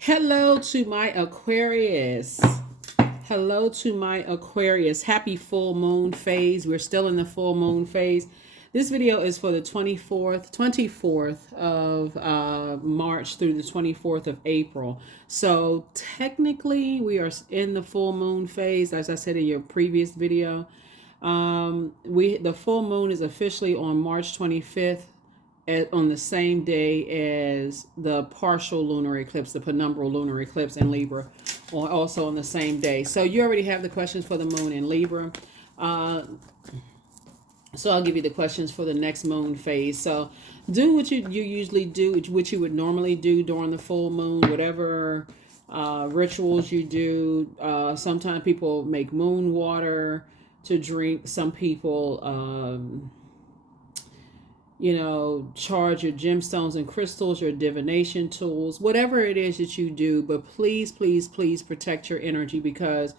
Hello to my Aquarius. Hello to my Aquarius. Happy full moon phase. We're still in the full moon phase. This video is for the 24th of March through the 24th of April. So technically we are in the full moon phase, as I said in your previous video. The full moon is officially on March 25th on the same day as the partial lunar eclipse, the penumbral lunar eclipse in Libra, also on the same day. So you already have the questions for the moon in Libra. So I'll give you the questions for the next moon phase. So do what you usually do, what you would normally do during the full moon, whatever rituals you do. Sometimes people make moon water to drink. Some people charge your gemstones and crystals, your divination tools, whatever it is that you do. But please, please, please protect your energy, because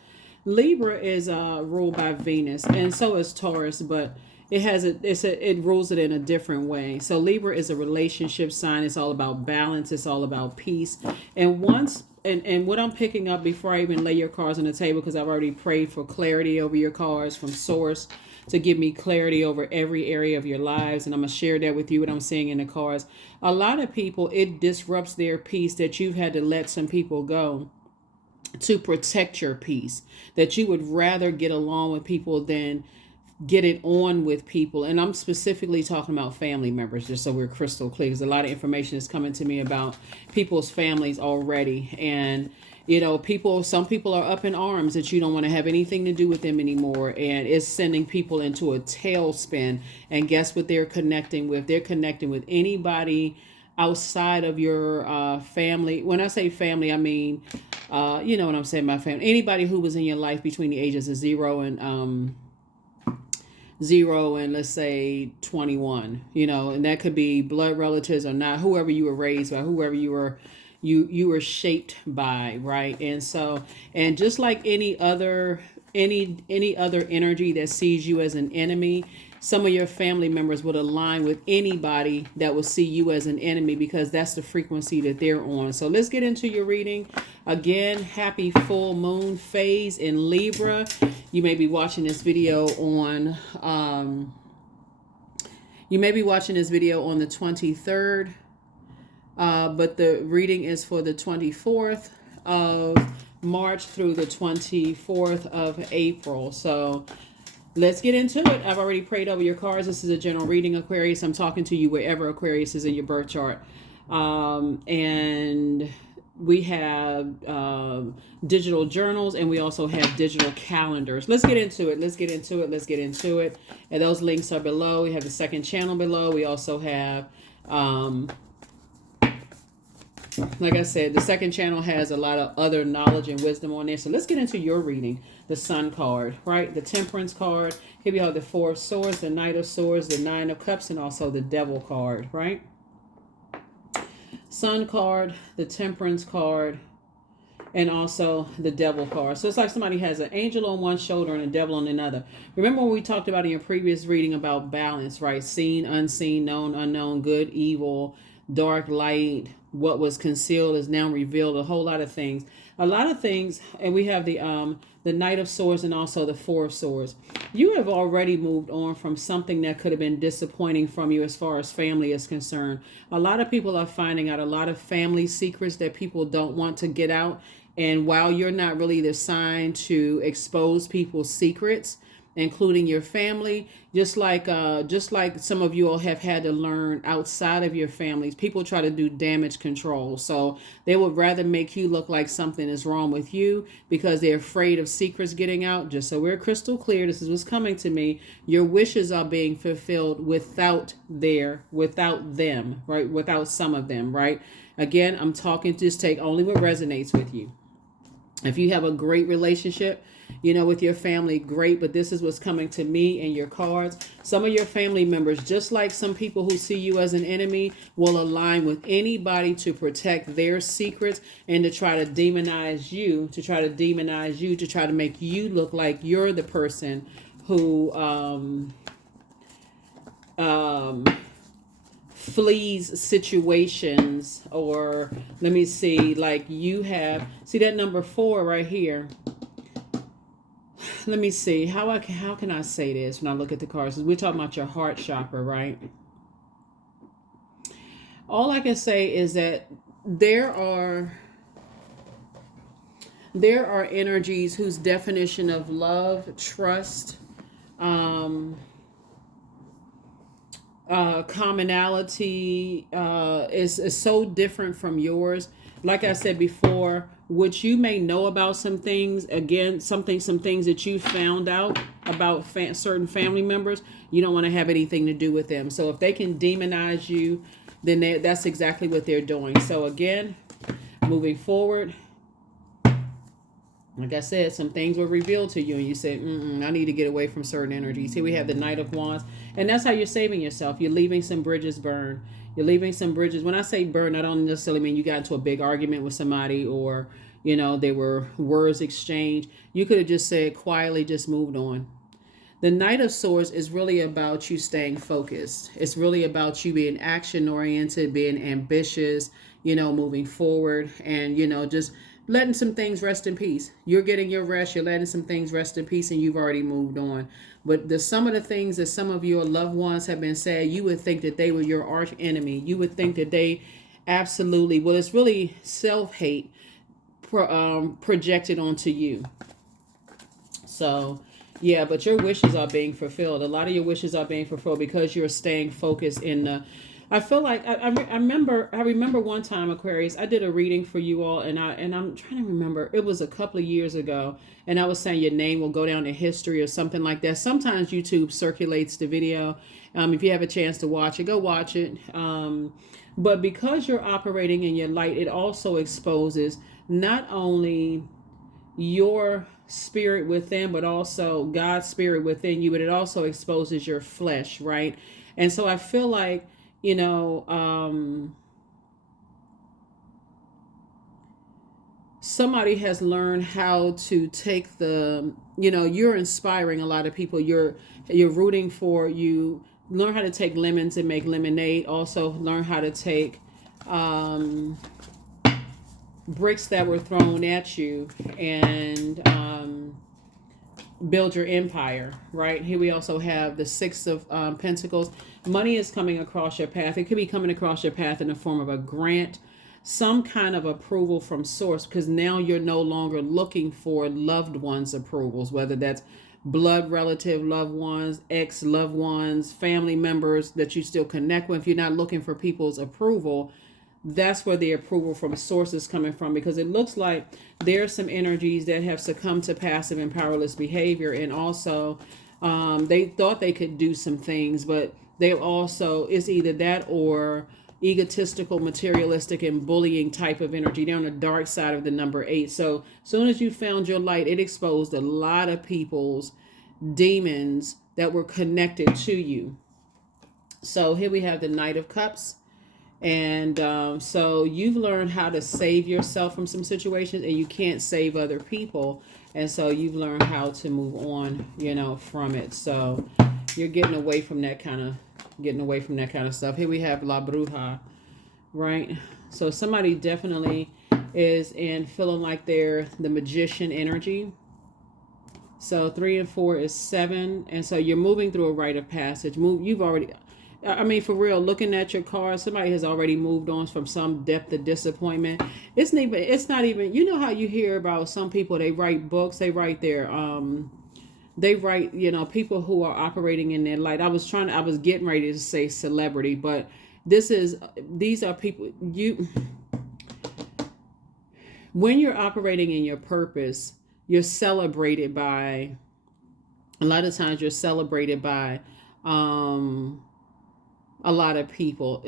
Libra is ruled by Venus, and so is Taurus, but it rules it in a different way. So Libra is a relationship sign. It's all about balance. It's all about peace. And what I'm picking up before I even lay your cards on the table, because I've already prayed for clarity over your cards from Source to give me clarity over every area of your lives. And I'm going to share that with you, what I'm seeing in the cards. A lot of people, it disrupts their peace that you've had to let some people go to protect your peace, that you would rather get along with people than get it on with people. And I'm specifically talking about family members, just so we're crystal clear, because a lot of information is coming to me about people's families already. And some people are up in arms that you don't want to have anything to do with them anymore, and it's sending people into a tailspin. And guess what they're connecting with? They're connecting with anybody outside of your family. When I say family, I mean you know what I'm saying by family. Anybody who was in your life between the ages of 0 and let's say 21, and that could be blood relatives or not, whoever you were raised by, whoever you were shaped by, right? And just like any other energy that sees you as an enemy, some of your family members would align with anybody that would see you as an enemy, because that's the frequency that they're on. So let's get into your reading. Again, happy full moon phase in Libra. You may be watching this video on the 23rd, but the reading is for the 24th of March through the 24th of April. So let's get into it. I've already prayed over your cards. This is a general reading, Aquarius. I'm talking to you wherever Aquarius is in your birth chart. And we have digital journals, and we also have digital calendars. Let's get into it. And those links are below. We have the second channel below. We also have, like I said, the second channel has a lot of other knowledge and wisdom on there. So let's get into your reading. The Sun card, right? The Temperance card. Here we have the Four of Swords, the Knight of Swords, the Nine of Cups, and also the Devil card, right? Sun card, the Temperance card, and also the Devil card. So it's like somebody has an angel on one shoulder and a devil on another. Remember when we talked about in your previous reading about balance, right? Seen, unseen, known, unknown, good, evil, dark, light. What was concealed is now revealed. A whole lot of things. And we have the Knight of Swords and also the Four of Swords. You have already moved on from something that could have been disappointing from you as far as family is concerned. A lot of people are finding out a lot of family secrets that people don't want to get out. And while you're not really the sign to expose people's secrets, including your family, just like some of you all have had to learn outside of your families, people try to do damage control. So they would rather make you look like something is wrong with you because they're afraid of secrets getting out. Just so we're crystal clear, this is what's coming to me. Your wishes are being fulfilled without them, right? Without some of them, right? Again, I'm talking, just take only what resonates with you. If you have a great relationship, with your family, great. But this is what's coming to me in your cards. Some of your family members, just like some people who see you as an enemy, will align with anybody to protect their secrets and to try to demonize you, to try to make you look like you're the person who flees situations, or let me see, like you have, see that number 4 right here. Let me see how can I say this when I look at the cards. We're talking about your heart chakra, right? All I can say is that there are energies whose definition of love, trust, commonality is so different from yours. Like I said before, what you may know about some things, again, some things that you found out about certain family members, you don't want to have anything to do with them. So if they can demonize you, then that's exactly what they're doing. So again, moving forward, like I said, some things were revealed to you and you said, I need to get away from certain energies. Here we have the Knight of Wands, and that's how you're saving yourself. You're leaving some bridges burn. You're leaving some bridges. When I say burn, I don't necessarily mean you got into a big argument with somebody, or, you know, there were words exchanged. You could have just said quietly, just moved on. The Knight of Swords is really about you staying focused. It's really about you being action-oriented, being ambitious, you know, moving forward, and, you know, just letting some things rest in peace. You're getting your rest. You're letting some things rest in peace, and you've already moved on. But some of the things that some of your loved ones have been said, you would think that they were your arch enemy. You would think that they absolutely, well, it's really self-hate projected onto you. So, yeah, but your wishes are being fulfilled. A lot of your wishes are being fulfilled because you're staying focused in the... I feel like I remember one time, Aquarius, I did a reading for you all, and I'm trying to remember. It was a couple of years ago, and I was saying your name will go down in history or something like that. Sometimes YouTube circulates the video. If you have a chance to watch it, go watch it. But because you're operating in your light, it also exposes not only your spirit within, but also God's spirit within you. But it also exposes your flesh, right? And so I feel like, you know, somebody has learned how to take the, you know, you're inspiring a lot of people. You're rooting for, you learn how to take lemons and make lemonade. Also learn how to take bricks that were thrown at you and build your empire, right? Here we also have the Six of Pentacles. Money is coming across your path. It could be coming across your path in the form of a grant, some kind of approval from source, because now you're no longer looking for loved ones' approvals, whether that's blood relative loved ones, ex loved ones, family members that you still connect with. If you're not looking for people's approval, that's where the approval from source is coming from, because it looks like there are some energies that have succumbed to passive and powerless behavior. And also they thought they could do some things, but they also, it's either that or egotistical, materialistic, and bullying type of energy. They're on the dark side of the number 8. So as soon as you found your light, it exposed a lot of people's demons that were connected to you. So here we have the Knight of Cups. And so you've learned how to save yourself from some situations, and you can't save other people. And so you've learned how to move on, you know, from it. So you're getting away from that kind of stuff. Here we have La Bruja, right? So somebody definitely is in feeling like they're the magician energy. So 3 and 4 is 7. And so you're moving through a rite of passage. You've already... I mean, for real, looking at your card, somebody has already moved on from some depth of disappointment. It's not even, you know how you hear about some people, they write books, they write, you know, people who are operating in their light. I was getting ready to say celebrity, but these are people, when you're operating in your purpose, you're celebrated by, a lot of times you're celebrated by, a lot of people.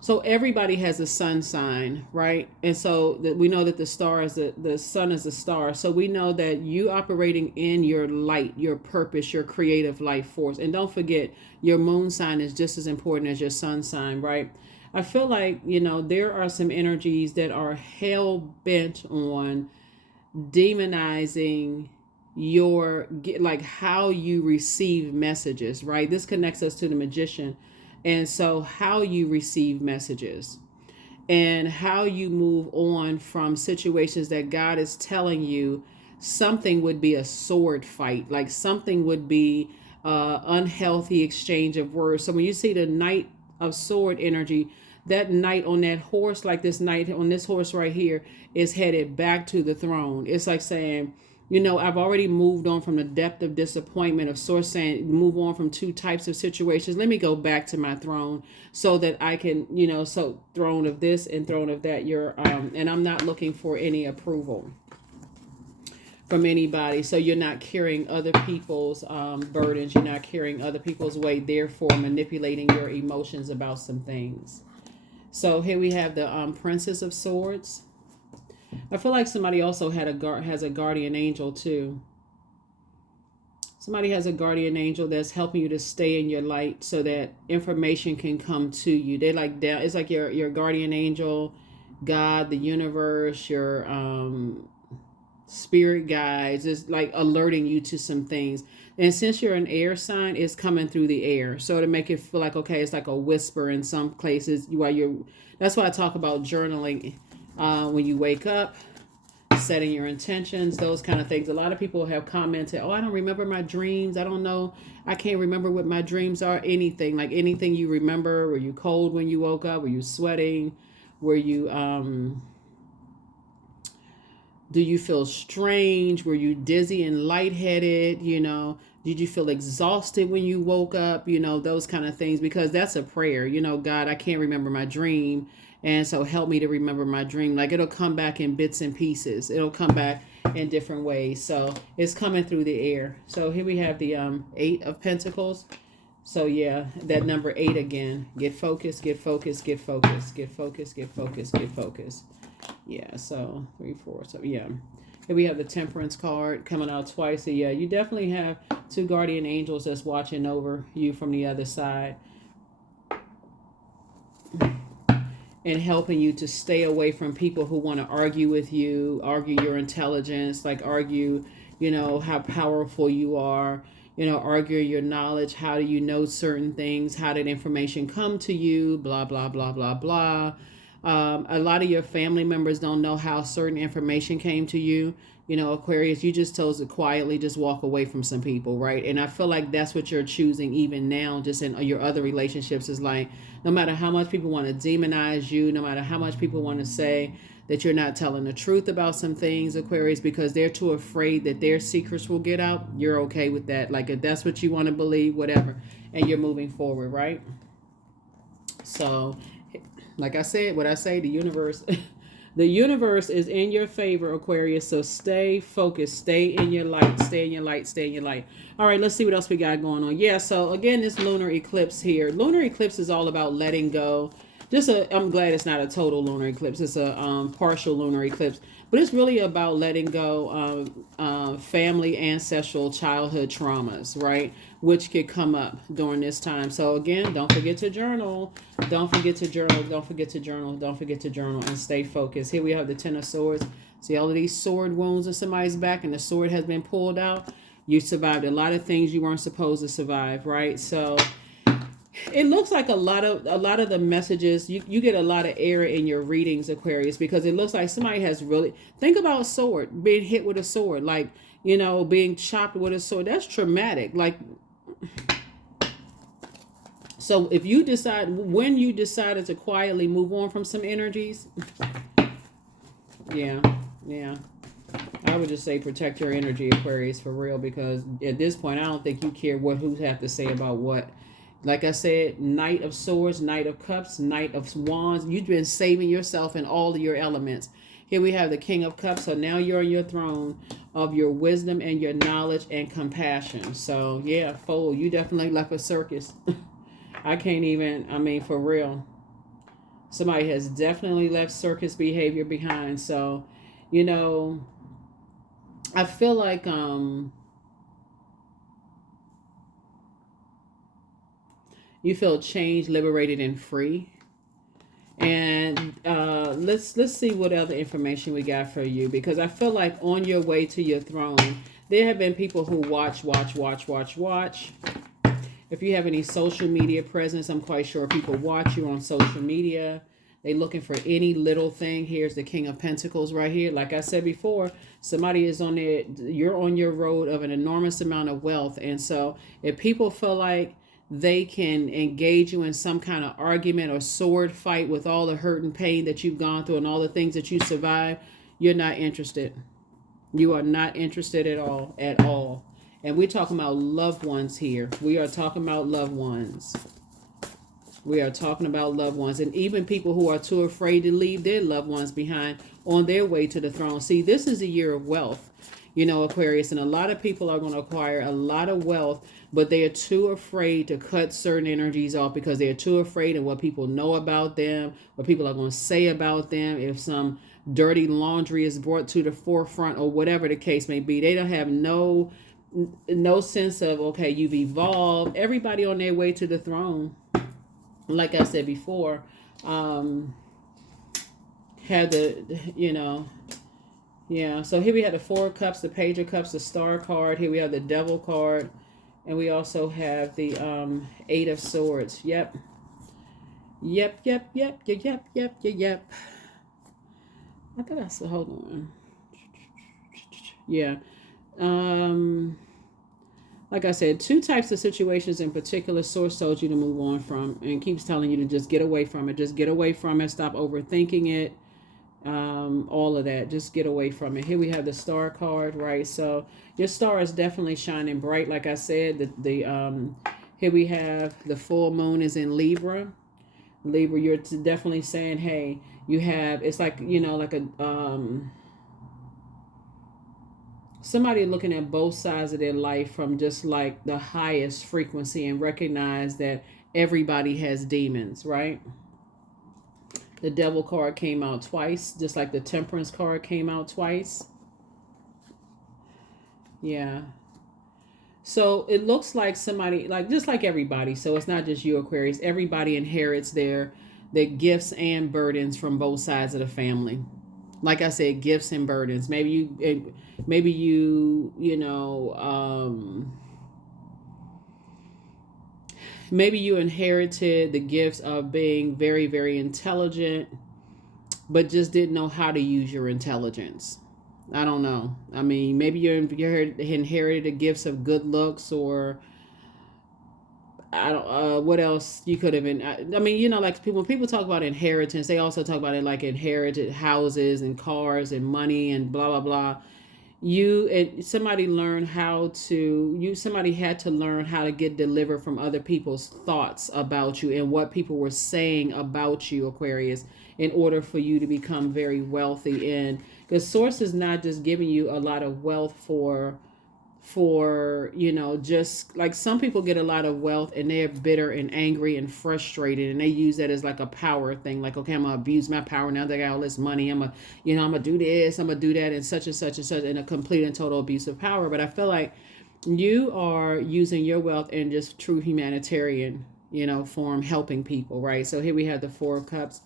So everybody has a sun sign, right? And so that we know that the sun is a star. So we know that you operating in your light, your purpose, your creative life force. And don't forget, your moon sign is just as important as your sun sign, right? I feel like, you know, there are some energies that are hell bent on demonizing your, like how you receive messages, right? This connects us to the magician. And so how you receive messages and how you move on from situations that God is telling you something would be a sword fight, like something would be unhealthy exchange of words. So when you see the Knight of Sword energy, that knight on that horse, like this knight on this horse right here, is headed back to the throne. It's like saying, you know, I've already moved on from the depth of disappointment of source, saying move on from two types of situations. Let me go back to my throne so that I can, you know, so throne of this and throne of that. And I'm not looking for any approval from anybody. So you're not carrying other people's burdens. You're not carrying other people's weight, therefore manipulating your emotions about some things. So here we have the Princess of Swords. I feel like somebody also has a guardian angel too. Somebody has a guardian angel that's helping you to stay in your light so that information can come to you. They like down. It's like your guardian angel, God, the universe, your spirit guides is like alerting you to some things. And since you're an air sign, it's coming through the air. So to make it feel like, okay, it's like a whisper in some places while that's why I talk about journaling when you wake up, setting your intentions, those kind of things. A lot of people have commented, oh, I don't remember my dreams. I don't know. I can't remember what my dreams are. Anything, like anything you remember. Were you cold when you woke up? Were you sweating? Were you, do you feel strange? Were you dizzy and lightheaded? You know, did you feel exhausted when you woke up? You know, those kind of things, because that's a prayer. You know, God, I can't remember my dream. And so help me to remember my dream. Like it'll come back in bits and pieces. It'll come back in different ways. So it's coming through the air. So here we have the 8 of Pentacles. So yeah, that number 8 again. Get focused, get focused, get focused, get focused, get focused, get focused. Yeah, so 3, 4, so yeah. Here we have the Temperance card coming out twice. So yeah, you definitely have 2 guardian angels that's watching over you from the other side and helping you to stay away from people who want to argue with you, argue your intelligence, like argue, you know, how powerful you are, you know, argue your knowledge. How do you know certain things? How did information come to you? Blah, blah, blah, blah, blah. A lot of your family members don't know how certain information came to you. You know, Aquarius, you just chose to quietly just walk away from some people, right? And I feel like that's what you're choosing even now, just in your other relationships, is like, no matter how much people want to demonize you, no matter how much people want to say that you're not telling the truth about some things, Aquarius, because they're too afraid that their secrets will get out, you're okay with that. Like if that's what you want to believe, whatever, and you're moving forward, right? So like I said, what I say, the universe, the universe is in your favor, Aquarius. So stay focused, stay in your light, stay in your light, stay in your light. All right, let's see what else we got going on. Yeah, so again, this lunar eclipse here. Lunar eclipse is all about letting go. I'm glad it's not a total lunar eclipse. It's a partial lunar eclipse. But it's really about letting go family, ancestral, childhood traumas, right? Which could come up during this time. So again, don't forget to journal. Don't forget to journal. Don't forget to journal. Don't forget to journal and stay focused. Here we have the 10 of Swords. See all of these sword wounds in somebody's back and the sword has been pulled out. You survived a lot of things you weren't supposed to survive, right? So it looks like a lot of the messages, you get a lot of error in your readings, Aquarius, because it looks like somebody has really, think about sword, being hit with a sword, like, you know, being chopped with a sword. That's traumatic. Like, so if you decide, when you decided to quietly move on from some energies, yeah, I would just say protect your energy, Aquarius, for real, because at this point, I don't think you care what who have to say about what. Like I said, Knight of Swords, Knight of Cups, Knight of Wands. You've been saving yourself in all of your elements. Here we have the King of Cups. So now you're on your throne of your wisdom and your knowledge and compassion. So yeah, Fool, you definitely left a circus. I can't even, I mean, for real. Somebody has definitely left circus behavior behind. So, you know, I feel like, you feel changed, liberated, and free. And let's see what other information we got for you, because I feel like on your way to your throne, There have been people who watch. If you have any social media presence, I'm quite sure people watch you on social media. They looking for any little thing. Here's the King of Pentacles right here. Like I said before, somebody is on there. You're on your road of an enormous amount of wealth. And so if people feel like they can engage you in some kind of argument or sword fight with all the hurt and pain that you've gone through and all the things that you survived, you're not interested. You are not interested at all, And we're talking about loved ones here. We are talking about loved ones. We are talking about loved ones. And even people who are too afraid to leave their loved ones behind on their way to the throne. See, this is a year of wealth, Aquarius. And a lot of people are going to acquire a lot of wealth, but they are too afraid to cut certain energies off because they're too afraid of what people know about them, what people are going to say about them. If some dirty laundry is brought to the forefront or whatever the case may be, they don't have no sense of, okay, you've evolved. Everybody on their way to the throne, like I said before, had the, yeah. So here we have the Four of Cups, the Page of Cups, the Star card. Here we have the Devil card. And we also have the Eight of Swords. Yep. I thought I said, hold on. Yeah. Like I said, two types of situations in particular Source told you to move on from and keeps telling you to just get away from it. Just get away from it. Stop overthinking it. All of that. Just get away from it. Here we have the Star card, right? So your star is definitely shining bright. Like I said, here we have the full moon is in Libra. Libra, you're definitely saying, hey, you have, it's like, like a, somebody looking at both sides of their life from just like the highest frequency and recognize that everybody has demons, right? The Devil card came out twice, just like the Temperance card came out twice. Yeah. So it looks like somebody, like just like everybody. So it's not just you, Aquarius. Everybody inherits their gifts and burdens from both sides of the family. Like I said, gifts and burdens. Maybe you, maybe you inherited the gifts of being very, very intelligent, but just didn't know how to use your intelligence. I don't know. I mean, maybe you inherited the gifts of good looks, or I don't. What else you could have been? I mean, like when people talk about inheritance, they also talk about it like inherited houses and cars and money and blah blah blah. Somebody had to learn how to get delivered from other people's thoughts about you and what people were saying about you, Aquarius, in order for you to become very wealthy. And the source is not just giving you a lot of wealth for just like some people get a lot of wealth and they're bitter and angry and frustrated, and they use that as like a power thing. Like, okay, I'm gonna abuse my power now that I got all this money. I'm gonna do this, I'm gonna do that, and such and such and such, in a complete and total abuse of power. But I feel like you are using your wealth in just true humanitarian, form, helping people, right? So here we have the Four of Cups.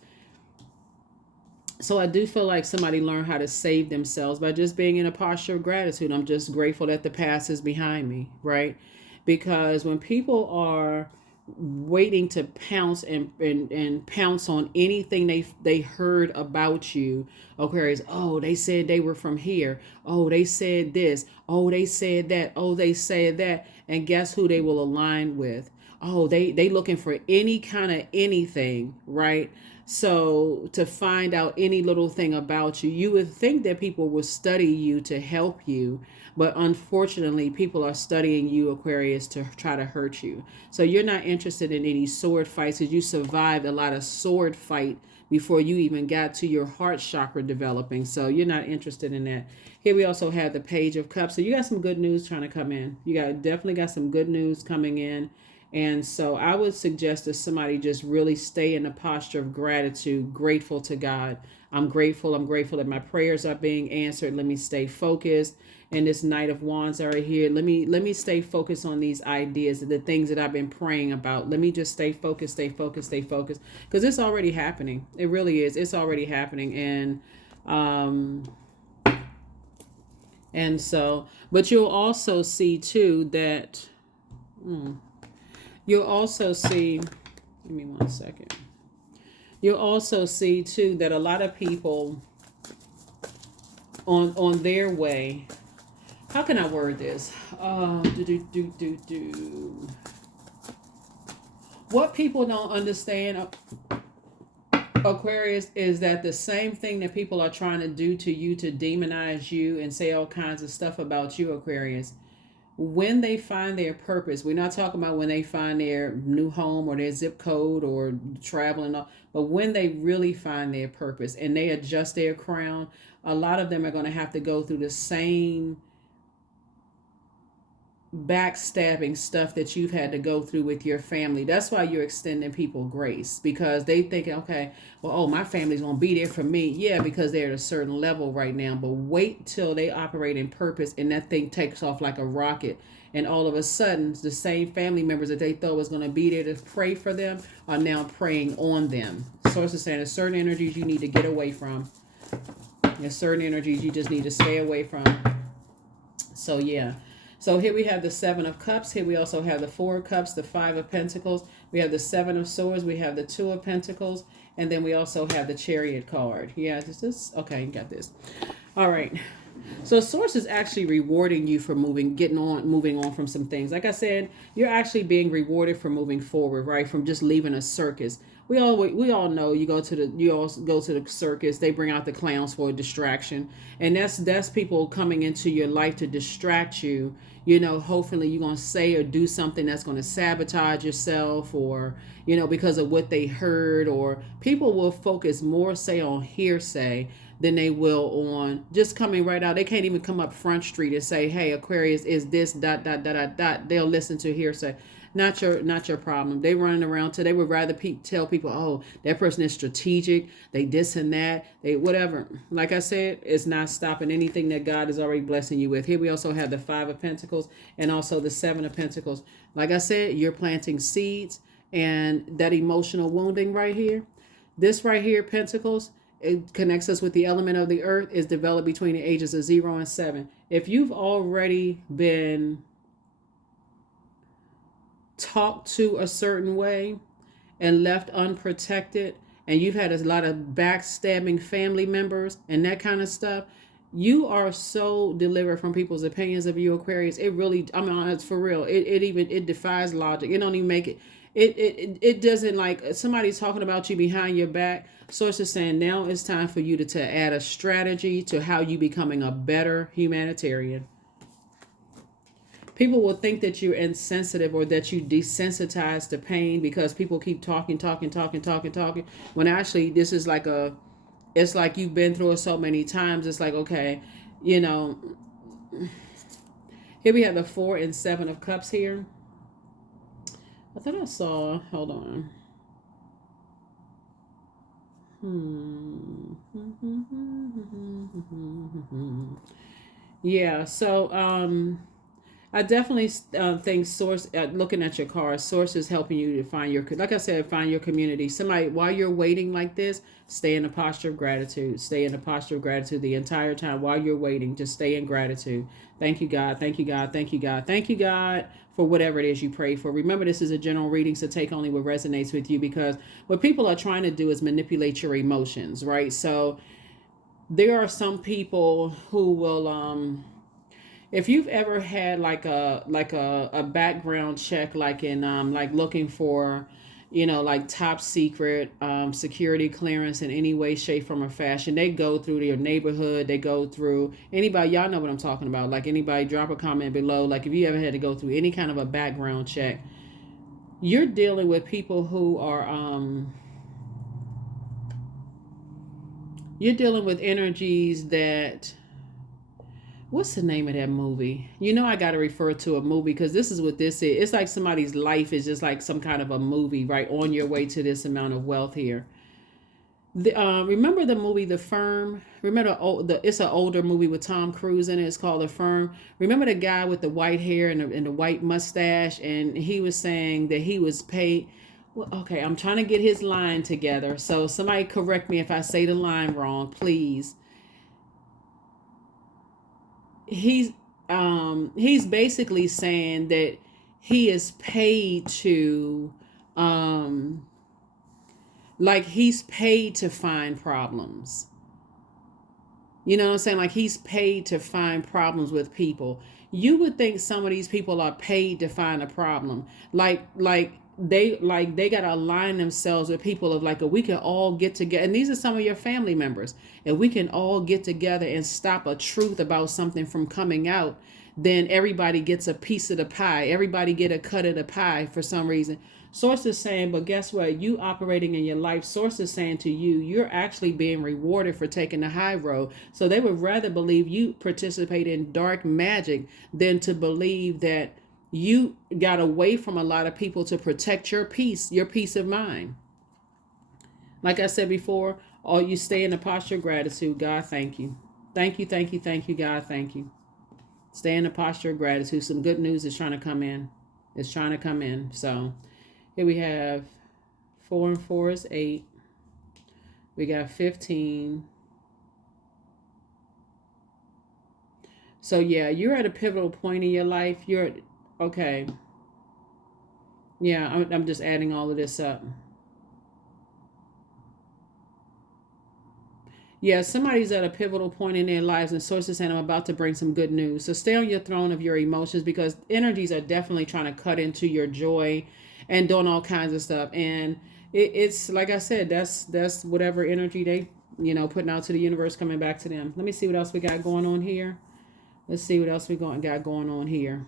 So I do feel like somebody learned how to save themselves by just being in a posture of gratitude. I'm just grateful that the past is behind me, right? Because when people are waiting to pounce and pounce on anything they heard about you, Aquarius, oh, they said they were from here. Oh, they said this. Oh, they said that. Oh, they said that. And guess who they will align with? Oh, they looking for any kind of anything, right? So to find out any little thing about you, you would think that people would study you to help you. But unfortunately, people are studying you, Aquarius, to try to hurt you. So you're not interested in any sword fights because you survived a lot of sword fight before you even got to your heart chakra developing. So you're not interested in that. Here we also have the Page of Cups. So you got some good news trying to come in. Definitely got some good news coming in. And so I would suggest that somebody just really stay in a posture of gratitude, grateful to God. I'm grateful that my prayers are being answered. Let me stay focused. And this Knight of Wands are here. Let me stay focused on these ideas, the things that I've been praying about. Let me just stay focused. Because it's already happening. It really is. It's already happening. And And so, but you'll also see too that, you'll also see, give me one second. You'll also see too that a lot of people on their way, how can I word this? What people don't understand, Aquarius, is that the same thing that people are trying to do to you to demonize you and say all kinds of stuff about you, Aquarius, when they find their purpose, we're not talking about when they find their new home or their zip code or traveling, but when they really find their purpose and they adjust their crown, a lot of them are going to have to go through the same backstabbing stuff that you've had to go through with your family. That's why you're extending people grace, because they think, okay, well, oh, my family's gonna be there for me. Yeah, because they're at a certain level right now, but wait till they operate in purpose and that thing takes off like a rocket, and all of a sudden the same family members that they thought was going to be there to pray for them are now praying on them. Source is saying there's certain energies you need to get away from. There's certain energies you just need to stay away from. So yeah. So here we have the Seven of Cups. Here we also have the Four of Cups, the Five of Pentacles. We have the Seven of Swords. We have the Two of Pentacles. And then we also have the Chariot card. Yeah, this okay, you got this. All right. So Source is actually rewarding you for moving on from some things. Like I said, you're actually being rewarded for moving forward, right? From just leaving a circus. We all know you go to the circus, they bring out the clowns for a distraction. And that's people coming into your life to distract you. You know, hopefully you're going to say or do something that's going to sabotage yourself, or, you know, because of what they heard, or people will focus more, say, on hearsay than they will on just coming right out. They can't even come up Front Street and say, hey, Aquarius is this, ... They'll listen to hearsay. Not your problem. They running around till they would rather tell people, oh, that person is strategic. They this and that. They whatever. Like I said, it's not stopping anything that God is already blessing you with. Here we also have the Five of Pentacles and also the Seven of Pentacles. Like I said, you're planting seeds, and that emotional wounding right here, this right here, Pentacles, it connects us with the element of the earth, is developed between the ages of 0 and 7. If you've already been talked to a certain way and left unprotected, and you've had a lot of backstabbing family members and that kind of stuff, you are so delivered from people's opinions of you, Aquarius. It really, I mean, it's for real. It defies logic. It don't even make it. It doesn't, like somebody's talking about you behind your back. Source is saying now it's time for you to add a strategy to how you becoming a better humanitarian. People will think that you're insensitive or that you desensitize to pain because people keep talking. When actually this is like it's like you've been through it so many times. It's like, okay, you know, here we have the 4 and 7 of Cups here. I thought I saw, hold on. Yeah, so, I definitely think Source, looking at your cards, Source is helping you to find your, like I said, find your community. Somebody, while you're waiting like this, stay in a posture of gratitude. Stay in a posture of gratitude the entire time while you're waiting. Just stay in gratitude. Thank you, God. Thank you, God. Thank you, God. Thank you, God, for whatever it is you pray for. Remember, this is a general reading, so take only what resonates with you, because what people are trying to do is manipulate your emotions, right? So there are some people who will, if you've ever had like a background check, like in like looking for, you know, like top secret security clearance in any way, shape, form, or fashion, they go through your neighborhood, they go through anybody, y'all know what I'm talking about. Like anybody, drop a comment below. Like if you ever had to go through any kind of a background check, you're dealing with people who are you're dealing with energies that, what's the name of that movie? You know, I got to refer to a movie because this is what this is. It's like somebody's life is just like some kind of a movie, right? On your way to this amount of wealth here. Remember the movie The Firm? Remember it's an older movie with Tom Cruise in it. It's called The Firm. Remember the guy with the white hair and the white mustache? And he was saying that he was paid. Well, okay, I'm trying to get his line together. So somebody correct me if I say the line wrong, please. he's he's basically saying that he is paid to like he's paid to find problems. You know what I'm saying? Like he's paid to find problems with people. You would think some of these people are paid to find a problem. Like they gotta align themselves with people of like, if we can all get together, and these are some of your family members, if we can all get together and stop a truth about something from coming out, then everybody gets a piece of the pie. Everybody get a cut of the pie for some reason. Source is saying, but guess what? You operating in your life, Source is saying to you, you're actually being rewarded for taking the high road. So they would rather believe you participate in dark magic than to believe that you got away from a lot of people to protect your peace of mind. Like I said before, all you stay in the posture of gratitude. God, thank you. Thank you, thank you, thank you, God, thank you. Stay in the posture of gratitude. Some good news is trying to come in. It's trying to come in. So here we have 4 and 4 is 8. We got 15. So yeah, you're at a pivotal point in your life. You're okay. Yeah, I'm just adding all of this up. Yeah, somebody's at a pivotal point in their lives, and sources saying I'm about to bring some good news. So stay on your throne of your emotions, because energies are definitely trying to cut into your joy and doing all kinds of stuff. And it's like I said, that's whatever energy they putting out to the universe coming back to them. Let me see what else we got going on here. Let's see what else we got going on here.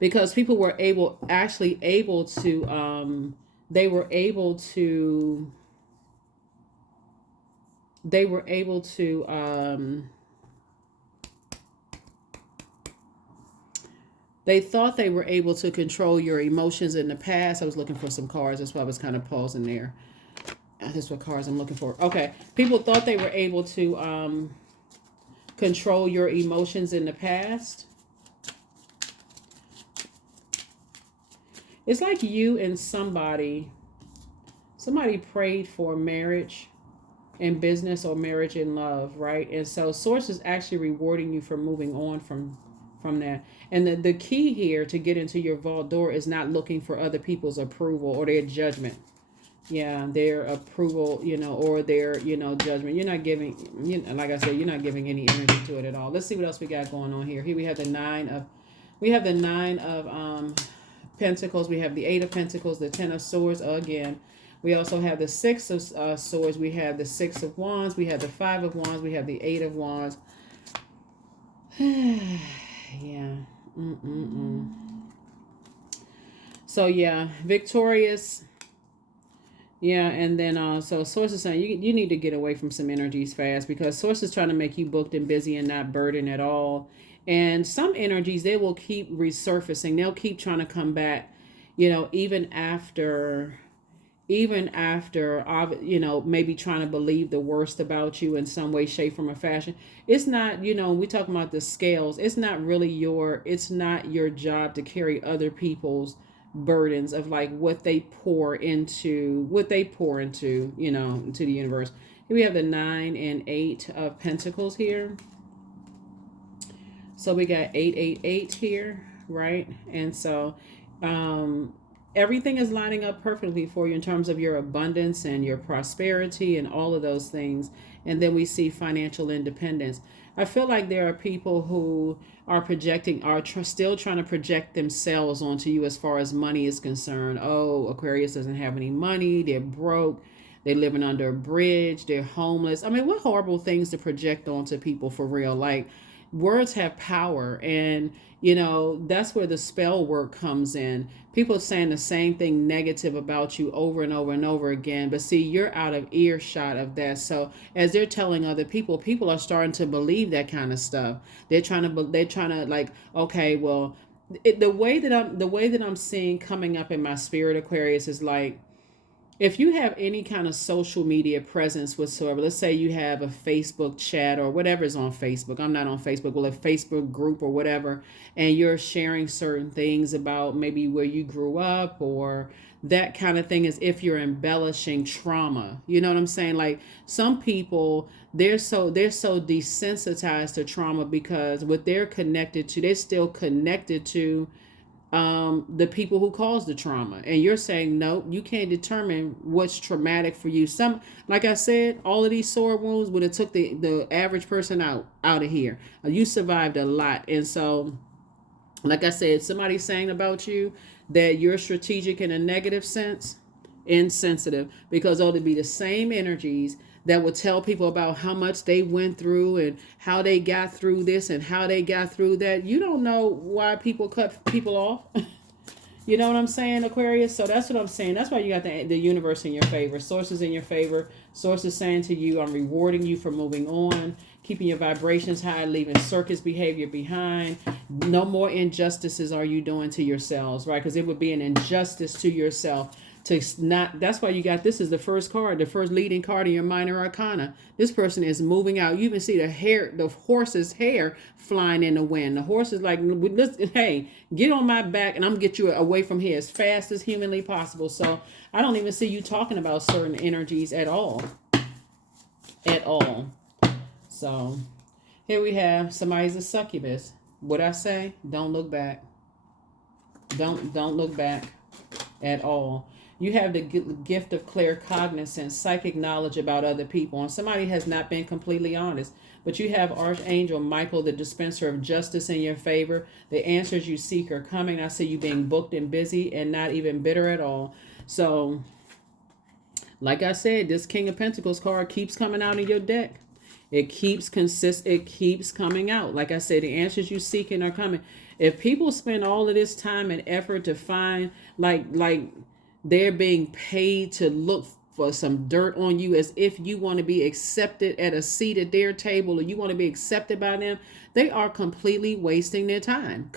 Because people were able to they were able to they were able to they thought they were able to control your emotions in the past. I was looking for some cards, that's why I was kind of pausing there. That's what cards I'm looking for. Okay, people thought they were able to control your emotions in the past. It's like you and somebody prayed for marriage in business or marriage in love, right? And so source is actually rewarding you for moving on from that. And the key here to get into your vault door is not looking for other people's approval or their judgment. Yeah, their approval, or their, judgment. You're not giving, like I said, you're not giving any energy to it at all. Let's see what else we got going on here. Here we have the nine of Pentacles. We have the 8 of Pentacles, the 10 of Swords again. We also have the 6 of Swords. We have the 6 of Wands. We have the 5 of Wands. We have the 8 of Wands. Yeah. So yeah, victorious. Yeah, and then so Source is saying you need to get away from some energies fast, because Source is trying to make you booked and busy and not burdened at all. And some energies, they will keep resurfacing. They'll keep trying to come back, even after maybe trying to believe the worst about you in some way, shape, form, or fashion. It's not, we talking about the scales. It's not your job to carry other people's burdens of like what they pour into to the universe. Here we have the 9 and 8 of Pentacles here. So we got 888 here, right? And so everything is lining up perfectly for you in terms of your abundance and your prosperity and all of those things. And then we see financial independence. I feel like there are people who are still trying to project themselves onto you as far as money is concerned. Oh, Aquarius doesn't have any money. They're broke. They're living under a bridge. They're homeless. I mean, what horrible things to project onto people for real. Like, words have power, and that's where the spell work comes in. People saying the same thing negative about you over and over and over again, but see, you're out of earshot of that. So as they're telling other people, people are starting to believe that kind of stuff. They're trying to like, okay, well, the way that I'm seeing coming up in my spirit, Aquarius, is like if you have any kind of social media presence whatsoever, let's say you have a Facebook chat or whatever is on Facebook. I'm not on Facebook, well, a Facebook group or whatever, and you're sharing certain things about maybe where you grew up or that kind of thing, as if you're embellishing trauma. You know what I'm saying? Like some people, they're so desensitized to trauma because what they're connected to, they're still connected to the people who caused the trauma. And you're saying, no, you can't determine what's traumatic for you. Some, like I said, all of these sword wounds would have took the average person out of here. You survived a lot. And so, like I said, somebody's saying about you that you're strategic in a negative sense, insensitive, because it'll be the same energies that would tell people about how much they went through and how they got through this and how they got through that. You don't know why people cut people off. You know what I'm saying, Aquarius? So that's what I'm saying. That's why you got the universe in your favor, sources in your favor, sources saying to you, I'm rewarding you for moving on, keeping your vibrations high, leaving circus behavior behind. No more injustices are you doing to yourselves, right? Because it would be an injustice to yourself to not. That's why you got, this is the first card, the first leading card in your minor arcana. This person is moving out. You even see the horse's hair flying in the wind. The horse is like, hey, get on my back and I'm gonna get you away from here as fast as humanly possible. So I don't even see you talking about certain energies at all. At all. So here we have somebody's a succubus. What I say? Don't look back. Don't look back at all. You have the gift of claircognizance, psychic knowledge about other people. And somebody has not been completely honest. But you have Archangel Michael, the dispenser of justice, in your favor. The answers you seek are coming. I see you being booked and busy and not even bitter at all. So, like I said, this King of Pentacles card keeps coming out in your deck. It keeps coming out. Like I said, the answers you seeking are coming. If people spend all of this time and effort to find, like they're being paid to look for some dirt on you as if you want to be accepted at a seat at their table or you want to be accepted by them, they are completely wasting their time.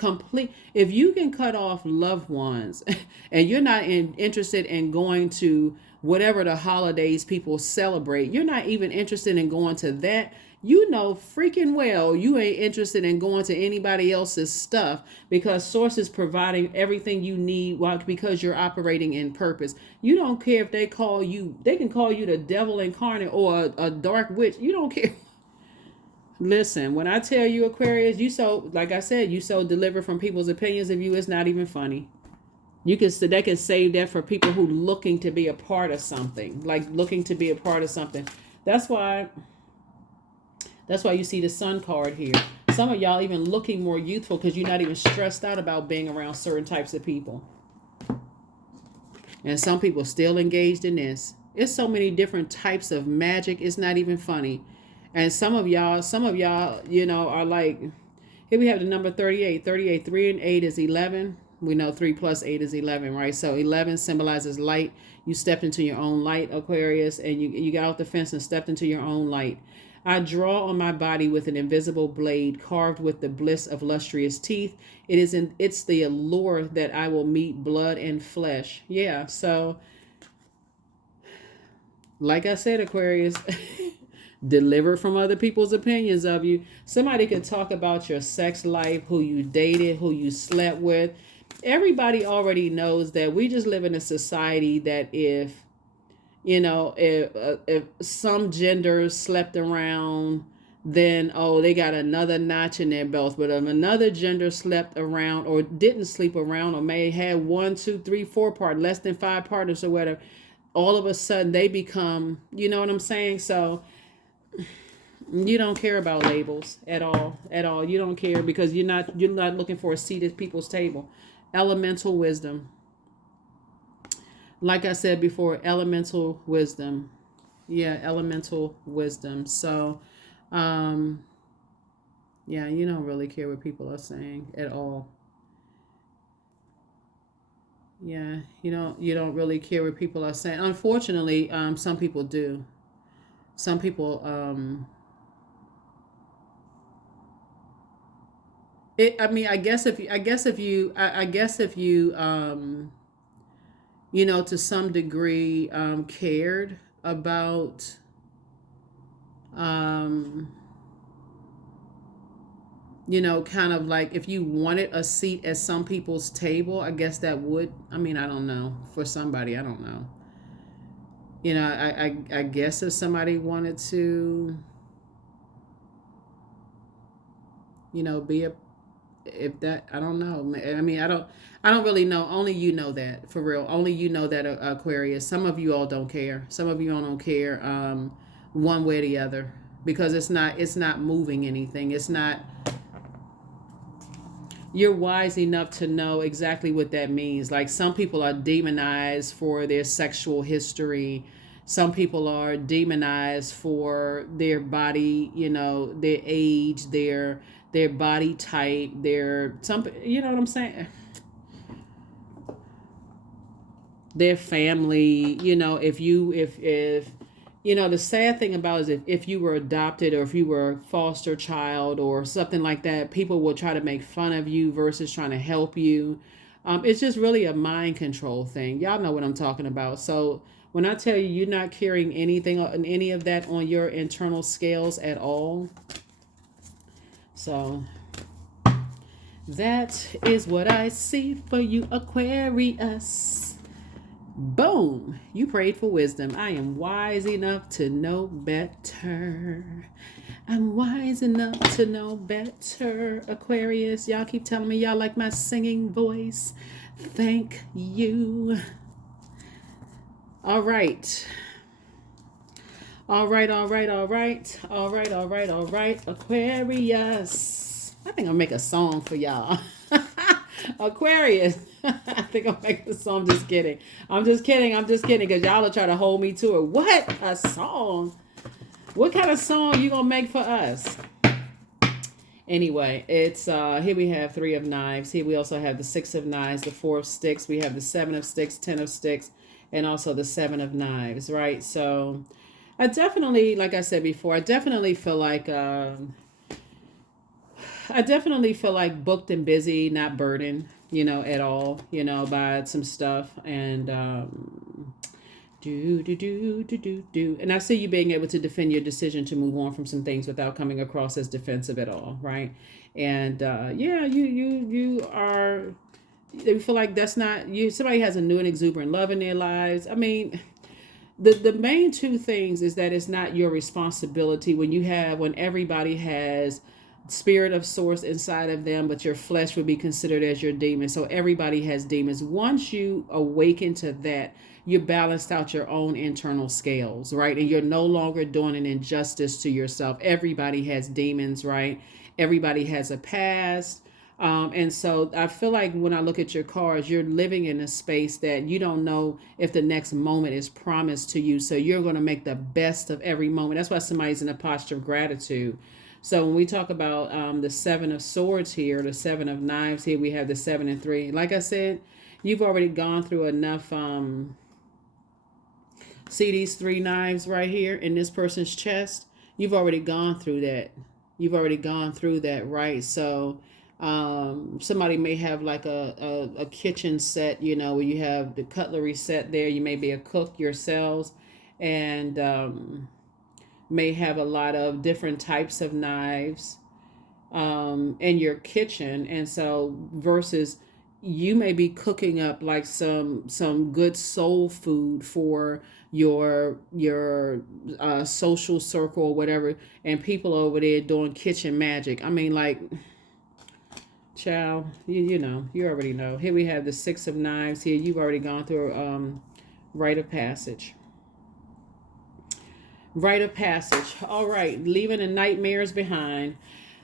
If you can cut off loved ones and you're not interested in going to whatever the holidays people celebrate, you're not even interested in going to that. You know freaking well you ain't interested in going to anybody else's stuff because source is providing everything you need because you're operating in purpose. You don't care if they can call you the devil incarnate or a dark witch. You don't care. Listen, when I tell you, Aquarius, like I said, you so delivered from people's opinions of you, it's not even funny. They can save that for people who looking to be a part of something, That's why you see the Sun card here. Some of y'all even looking more youthful because you're not even stressed out about being around certain types of people. And some people still engaged in this. It's so many different types of magic. It's not even funny. And some of y'all, are like, here we have the number 38. 38, 3 and 8 is 11. We know 3 plus 8 is 11, right? So 11 symbolizes light. You stepped into your own light, Aquarius, and you got off the fence and stepped into your own light. I draw on my body with an invisible blade carved with the bliss of lustrous teeth. It's the allure that I will meet blood and flesh. Yeah, so like I said, Aquarius, deliver from other people's opinions of you. Somebody could talk about your sex life, who you dated, who you slept with. Everybody already knows that we just live in a society that if some genders slept around, then, they got another notch in their belt. But if another gender slept around or didn't sleep around or may have 1, 2, 3, 4 partners, less than 5 partners or whatever, all of a sudden they become, you know what I'm saying? So you don't care about labels at all. You don't care because you're not looking for a seat at people's table. Elemental wisdom. Like I said before, elemental wisdom. Yeah, elemental wisdom. So, you don't really care what people are saying at all. Yeah, you don't really care what people are saying. Unfortunately, some people do. Some people, I guess if you you know, to some degree, cared about, um, you know, kind of like if you wanted a seat at some people's table, I guess that would, I mean, I don't know. For somebody, I don't know. You know, I guess if somebody wanted to, you know, be a, if that, I don't know. I mean, I don't really know. Only you know that, for real. Only you know that, Aquarius. Some of you all don't care. Some of you all don't care, one way or the other, because it's not moving anything. It's not, you're wise enough to know exactly what that means. Like some people are demonized for their sexual history. Some people are demonized for their body, you know, their age, their body type, their some, you know what I'm saying? Their family, you know, if you know, the sad thing about it is if you were adopted or if you were a foster child or something like that, people will try to make fun of you versus trying to help you. It's just really a mind control thing. Y'all know what I'm talking about. So when I tell you you're not carrying anything, any of that on your internal scales at all, so that is what I see for you, Aquarius. Boom! You prayed for wisdom. I am wise enough to know better. I'm wise enough to know better, Aquarius. Y'all keep telling me y'all like my singing voice. Thank you. All right. All right, all right, all right. All right, all right, all right. Aquarius. I think I'll make a song for y'all. Aquarius. I think I'll make a song. I'm just kidding. I'm just kidding. I'm just kidding because y'all will try to hold me to it. What? A song? What kind of song you gonna make for us? Anyway, it's here we have 3 of Knives. Here we also have the 6 of Knives, the 4 of Sticks. We have the 7 of Sticks, 10 of Sticks, and also the 7 of Knives, right? So I definitely, like I said before, I definitely feel like booked and busy, not burdened, you know, at all, you know, by some stuff. And and I see you being able to defend your decision to move on from some things without coming across as defensive at all, right? And yeah, you are. You feel like that's not you. Somebody has a new and exuberant love in their lives. I mean, the main two things is that it's not your responsibility when everybody has spirit of source inside of them, but your flesh would be considered as your demon. So everybody has demons. Once you awaken to that, you balanced out your own internal scales, right? And you're no longer doing an injustice to yourself. Everybody has demons, right? Everybody has a past. And so I feel like when I look at your cards, you're living in a space that you don't know if the next moment is promised to you. So you're going to make the best of every moment. That's why somebody's in a posture of gratitude. So when we talk about the 7 of Swords here, the 7 of Knives here, we have the 7 and 3. Like I said, you've already gone through enough. See these 3 knives right here in this person's chest? You've already gone through that. You've already gone through that, right? So somebody may have like a kitchen set, you know, where you have the cutlery set there. You may be a cook yourselves and may have a lot of different types of knives in your kitchen. And so versus you may be cooking up like some good soul food for your social circle or whatever, and people over there doing kitchen magic. I mean, like, child, you know, you already know. Here we have the 6 of Knives here. You've already gone through rite of passage. Rite of passage. All right, leaving the nightmares behind.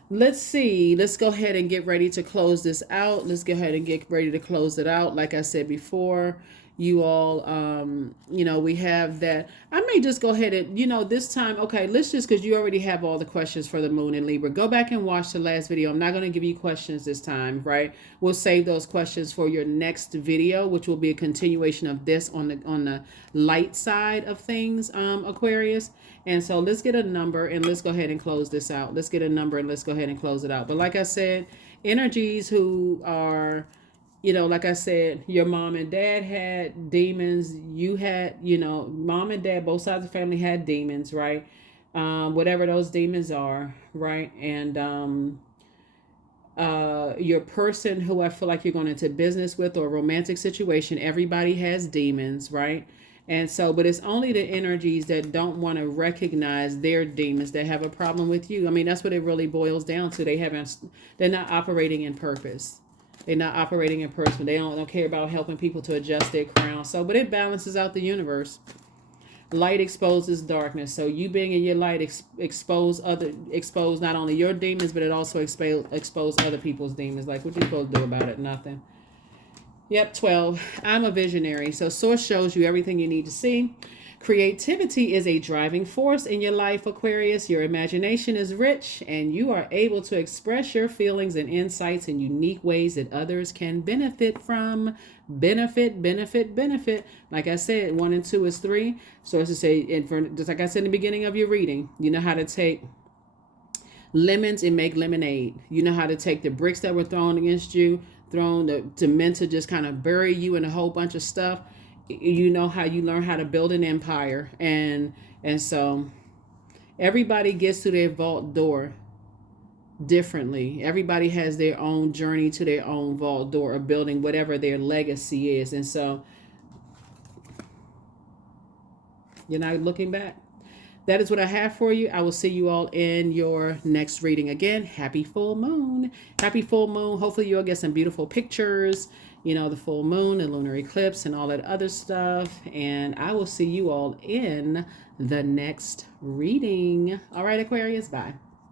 Let's see. Let's go ahead and get ready to close this out. Let's go ahead and get ready to close it out. Like I said before, you all, you know, we have that. I may just go ahead and, you know, this time, okay, let's just, because you already have all the questions for the moon in Libra. Go back and watch the last video. I'm not going to give you questions this time, right? We'll save those questions for your next video, which will be a continuation of this on the light side of things, Aquarius. And so let's get a number and let's go ahead and close this out. Let's get a number and let's go ahead and close it out. But like I said, energies who are like I said, your mom and dad had demons. You had, mom and dad, both sides of the family had demons, right? Whatever those demons are, right? And your person who I feel like you're going into business with or a romantic situation, everybody has demons, right? And so, but it's only the energies that don't want to recognize their demons that have a problem with you. I mean, that's what it really boils down to. They're not operating in purpose. They're not operating in purpose. They don't care about helping people to adjust their crown. So, but it balances out the universe. Light exposes darkness. So you being in your light expose not only your demons, but it also expose other people's demons. Like, what you supposed to do about it? Nothing. Yep, 12. I'm a visionary. So source shows you everything you need to see. Creativity is a driving force in your life, Aquarius. Your imagination is rich, and you are able to express your feelings and insights in unique ways that others can benefit from. Benefit. Like I said, 1 and 2 is 3. Sources say, and for just like I said in the beginning of your reading, you know how to take lemons and make lemonade. You know how to take the bricks that were thrown against you, to men to just kind of bury you in a whole bunch of stuff. You know how you learn how to build an empire. And so everybody gets to their vault door differently. Everybody has their own journey to their own vault door of building whatever their legacy is. And so you're not looking back. That is what I have for you. I will see you all in your next reading. Again, happy full moon. Happy full moon. Hopefully you'll get some beautiful pictures, the full moon and lunar eclipse and all that other stuff. And I will see you all in the next reading. All right, Aquarius, bye.